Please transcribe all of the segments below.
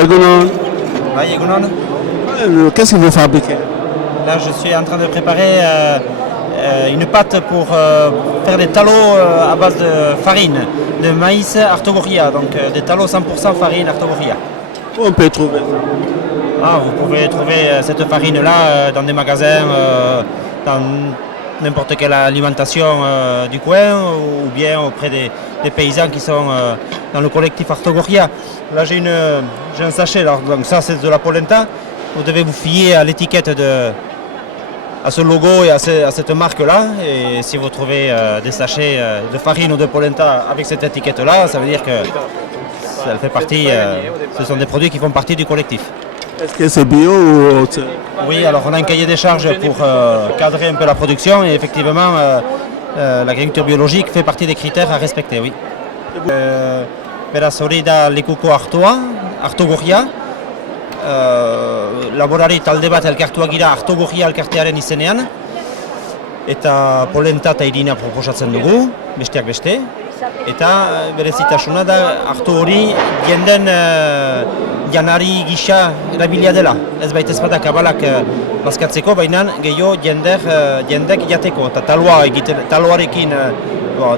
Egunon. Oui, Egunon. Qu'est-ce que vous fabriquez? Là, je suis en train de préparer une pâte pour faire des talos à base de farine, de maïs Artogoria, donc des talos 100% farine Artogoria. Où on peut trouver? Vous pouvez trouver cette farine-là dans des magasins, dans n'importe quelle alimentation du coin ou bien auprès des paysans qui sont dans le collectif Artogoria. Là, j'ai un sachet, alors, donc ça c'est de la polenta. Vous devez vous fier à l'étiquette à ce logo et à cette marque-là. Et si vous trouvez des sachets de farine ou de polenta avec cette étiquette-là, ça veut dire que ça fait partie, ce sont des produits qui font partie du collectif. Est-ce que c'est bio ou autre? Oui, alors on a un cahier des charges pour cadrer un peu la production et effectivement l'agriculture biologique fait partie des critères à respecter, oui. Beraz hori da lekuko Artogoria. Laborari talde bat elkartuak gira Artogoria elkartearen izenean. Eta polenta eta irina proposatzen dugu, besteak beste. Eta berezitasuna da arto hori jenden janari gisa erabilia dela. Ez baita ezpada kabalak bazkatzeko, baina gehiago jendek jateko. Eta taloarekin,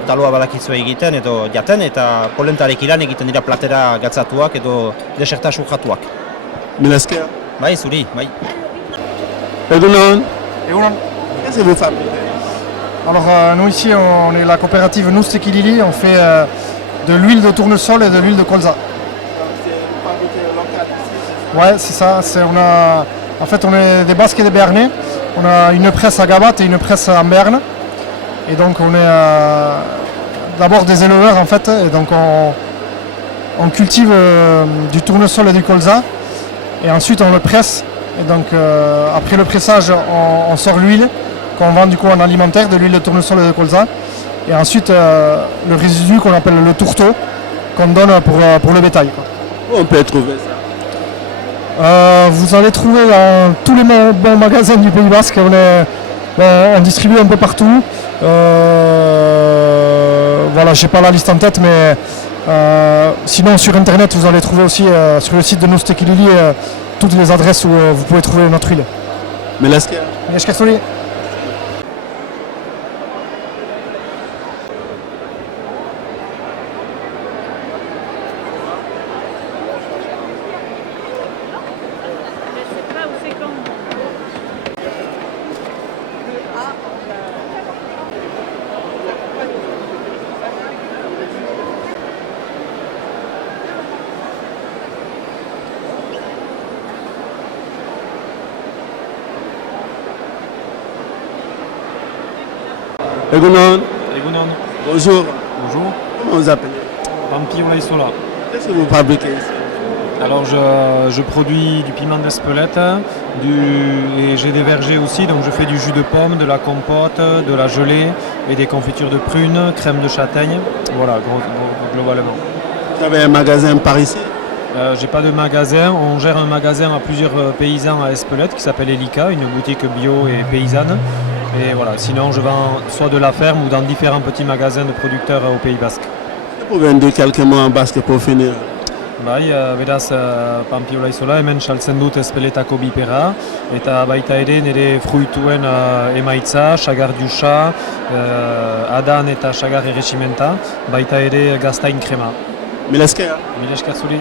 taloa badakizu egiten edo jaten, eta polentarekin lan egiten dira platera gatzatuak edo deserta surjatuak. Mil esker. Bai, zuri, bai. Egunon. Egunon. Qu'est-ce que vous fabriquez? Alors nous ici on est la coopérative Noustekilili, on fait de l'huile de tournesol et de l'huile de colza. Ouais, c'est ça. En fait on est des Basques et des Béarnais. On a une presse à Gabat et une presse en Berne. Et donc on est d'abord des éleveurs en fait. Et donc on cultive du tournesol et du colza. Et ensuite on le presse. Et donc après le pressage on sort l'huile qu'on vend du coup en alimentaire, de l'huile de tournesol et de colza. Et ensuite le résidu qu'on appelle le tourteau qu'on donne pour le bétail, quoi. Où on peut trouver ça? Vous allez trouver dans tous les bons magasins du Pays Basque. On distribue un peu partout. Voilà, j'ai pas la liste en tête, mais sinon sur internet vous allez trouver aussi sur le site de Noustekilili toutes les adresses où vous pouvez trouver notre huile. Mil esker. Esker. Egunon. Egunon. Bonjour. Bonjour. Comment vous appelez? Pampi Olaisola. Qu'est-ce que vous fabriquez ici? Alors je produis du piment d'Espelette et j'ai des vergers aussi, donc je fais du jus de pomme, de la compote, de la gelée et des confitures de prunes, crème de châtaigne, voilà globalement. Vous avez un magasin par ici? J'ai pas de magasin, on gère un magasin à plusieurs paysans à Espelette qui s'appelle Elika, une boutique bio et paysanne. Et voilà, sinon je vends soit de la ferme ou dans différents petits magasins de producteurs au Pays Basque. Vous pouvez me dire quelques mots en basque pour finir? Bai, beraz, Pampi Olaizola, hemen saltzen dut Ezpeletako bipera, eta baita ere nire fruituen emaitza, sagar diusa, adan eta sagar erresimenta, baita ere gaztain krema. Mil esker. Mil esker zuri.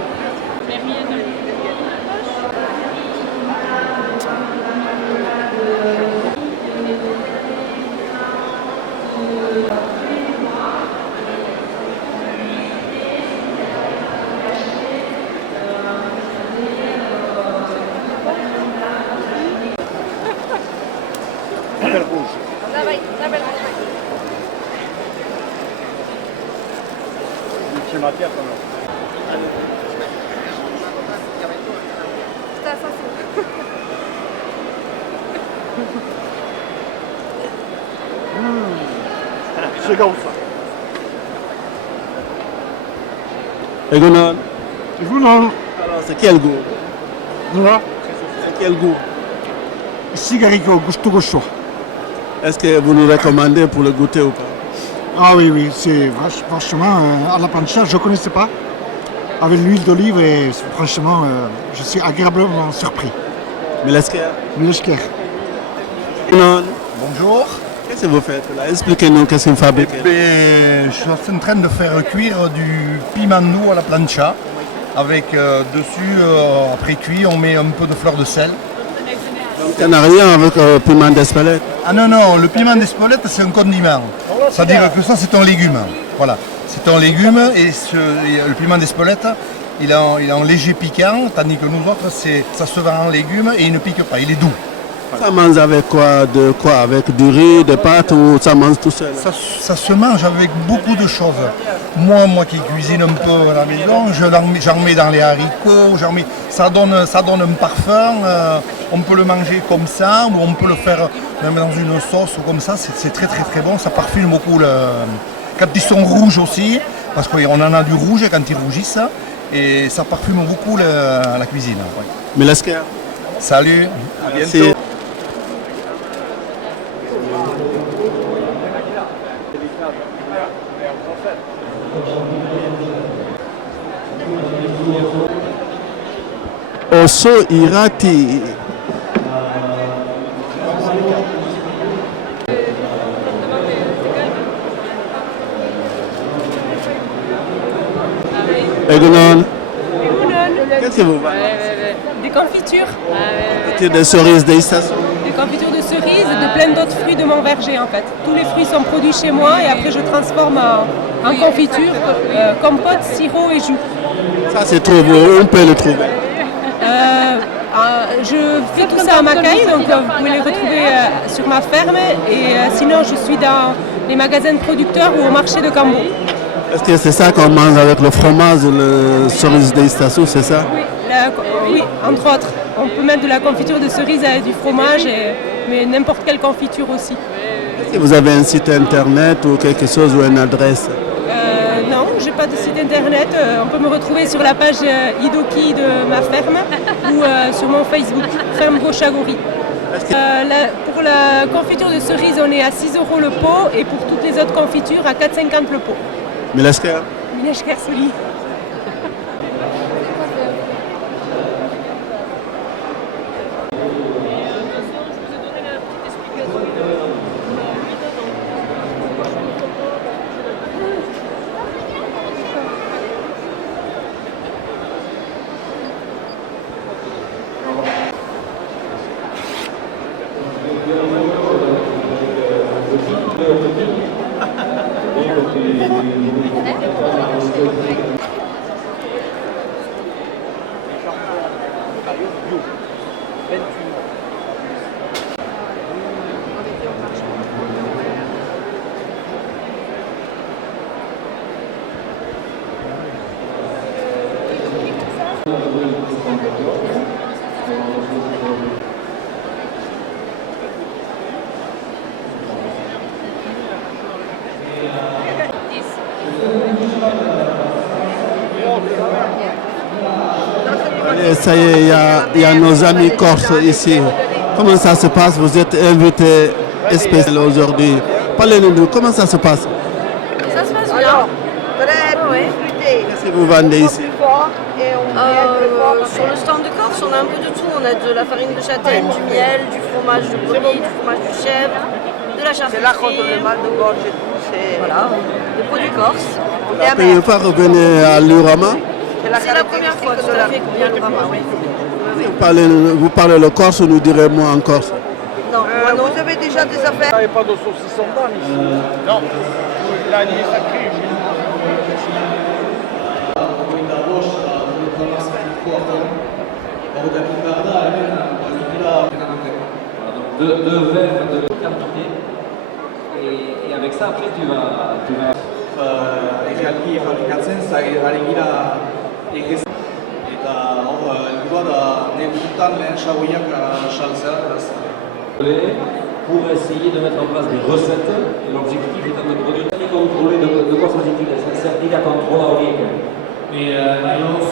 Et non. Non, Alors, c'est quel goût? non, C'est quel goût? Sigarico, gusto gusto. Est-ce que vous nous recommandez pour le goûter ou pas? Ah oui, oui, c'est franchement, à la plancha, je ne connaissais pas. Avec l'huile d'olive, et franchement, je suis agréablement surpris. Mais est-ce que... Mileshker. Non. Bonjour. Qu'est-ce que vous faites là? Expliquez-nous qu'est-ce que vous fabriquez. Je suis en train de faire cuire du piment doux à la plancha. Avec dessus, après cuit, on met un peu de fleur de sel. Donc, ça n'a rien avec piment d'Espelette. Ah non, non, le piment d'Espelette, c'est un condiment. C'est-à-dire que ça, c'est un légume. Voilà, c'est un légume et le piment d'Espelette, il est en léger piquant, tandis que nous autres, ça se vend en légumes et il ne pique pas, il est doux. Ça mange avec quoi? De quoi? Avec du riz, des pâtes ou ça mange tout seul? Ça se mange avec beaucoup de choses. Moi qui cuisine un peu à la maison, j'en mets dans les haricots, ça donne un parfum. On peut le manger comme ça ou on peut le faire même dans une sauce ou comme ça. C'est très très très bon, ça parfume beaucoup. Quand ils sont rouges aussi, parce qu'on en a du rouge quand ils rougissent, et ça parfume beaucoup la cuisine. Ouais. Mais est-ce que... Salut, à Merci. bientôt. Osso Irati. Egunon. Qu'est-ce que vous vendez? Des confitures. Des cerises des stations. Des confitures de cerises et de plein d'autres fruits de mon verger en fait. Tous les fruits sont produits chez moi et après je transforme en confiture, compote, sirop et jus. Ça c'est trop beau, on peut le trouver. Je fais tout ça à Macaille, donc vous pouvez les retrouver sur ma ferme et sinon je suis dans les magasins de producteurs ou au marché de Cambo. Est-ce que c'est ça qu'on mange avec le fromage, le cerise des stations, c'est ça? Oui, oui, entre autres. On peut mettre de la confiture de cerise avec du fromage, mais n'importe quelle confiture aussi. Est-ce que vous avez un site internet ou quelque chose ou une adresse? Non, j'ai pas de site internet. On peut me retrouver sur la page Idoki de ma ferme ou sur mon Facebook, Ferme Gauchagori. Pour la confiture de cerise, on est à 6 € le pot et pour toutes les autres confitures à 4,50 le pot. Mais est-ce que... Minèche Kersoli. Allez, ça y est, il y a nos amis corses ici. Comment ça se passe? Vous êtes invité spécial aujourd'hui. Parlez-nous, comment ça se passe? Ça se passe bien. Ouais. Qu'est-ce que vous vendez ici? Sur le stand de Corse, on a un peu de tout. On a de la farine de châtaigne, du miel, du fromage de brebis, du fromage de chèvre, de la charcuterie. C'est là contre le mal de gorge et tout. Voilà, des produits corses. La première fois que vous venez à l'Urama? C'est la première fois tout à fait qu'on vient à l'Urama, oui. Vous parlez le corse ou nous direz moi en corse? Non, moi non. Vous avez déjà des affaires? Il n'y a pas de saucisson d'âne ici. Non. L'âne est sacré. Deux verres de quantité. Et avec ça, après, tu vas... Egialki fabrikatzen, ari gira egez. Eta hor, helburua da negutan lehen xaboiak saltzea, beraz. Pour essayer de mettre en place des recettes, et l'objectif étant de produire et contrôler de quoi s'agit-il, c'est-à-dire à contrôler horiek. Mais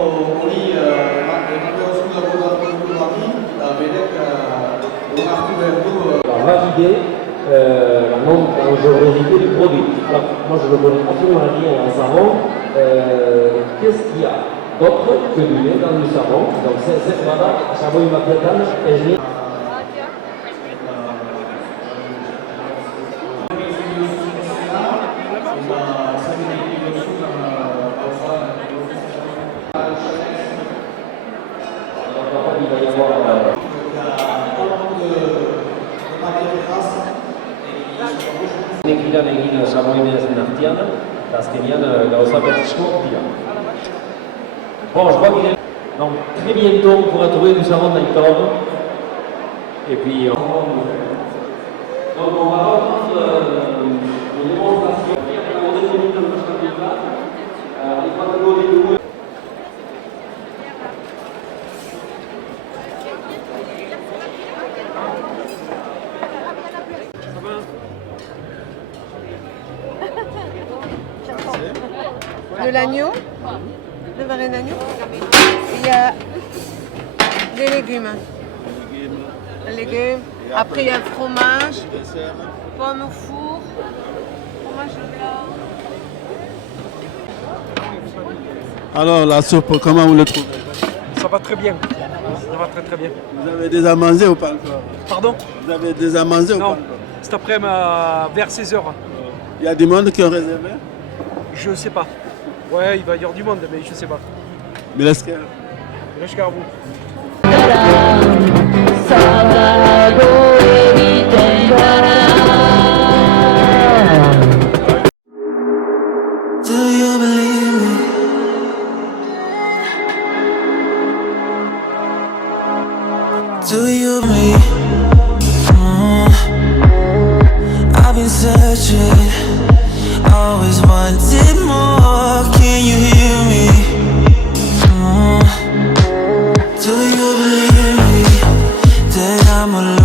hori, emateozun dago da produktuari, eta berek onartu behar du. Valider la non-dangerosité du produit. Alors, moi je ne connais absolument rien en savon. Qu'est-ce qu'il y a d'autre que du lait dans du savon? Donc cette madame, savon immatériel, elle est... Nekida egin samoideazen artean, eta azkenean gauza bertizkoak dira. Bon, je crois qu'il est... Donc, très bientôt, on pourra trouver du savon d'Aitor. Et puis, donc, on va reprendre une démonstration. On a des minutes de là. Il faut que l'eau est de l'agneau, le varin d'agneau. Il y a des légumes. Après, il y a le fromage, pommes au four, fromage blanc. Alors, la soupe, comment vous le trouvez? Ça va très bien. Ça va très très bien. Vous avez déjà mangé ou pas encore? Pardon? Vous avez déjà mangé ou pas encore? Cet après-midi vers 16h. Il y a du monde qui ont réservé? Je sais pas. Ouais, il va y avoir du monde, mais je sais pas. Milescar. Milescar à vous. Do you believe me? Do you me? I've been searching, always wanted more. Can you hear me? Do you believe me that I'm alone?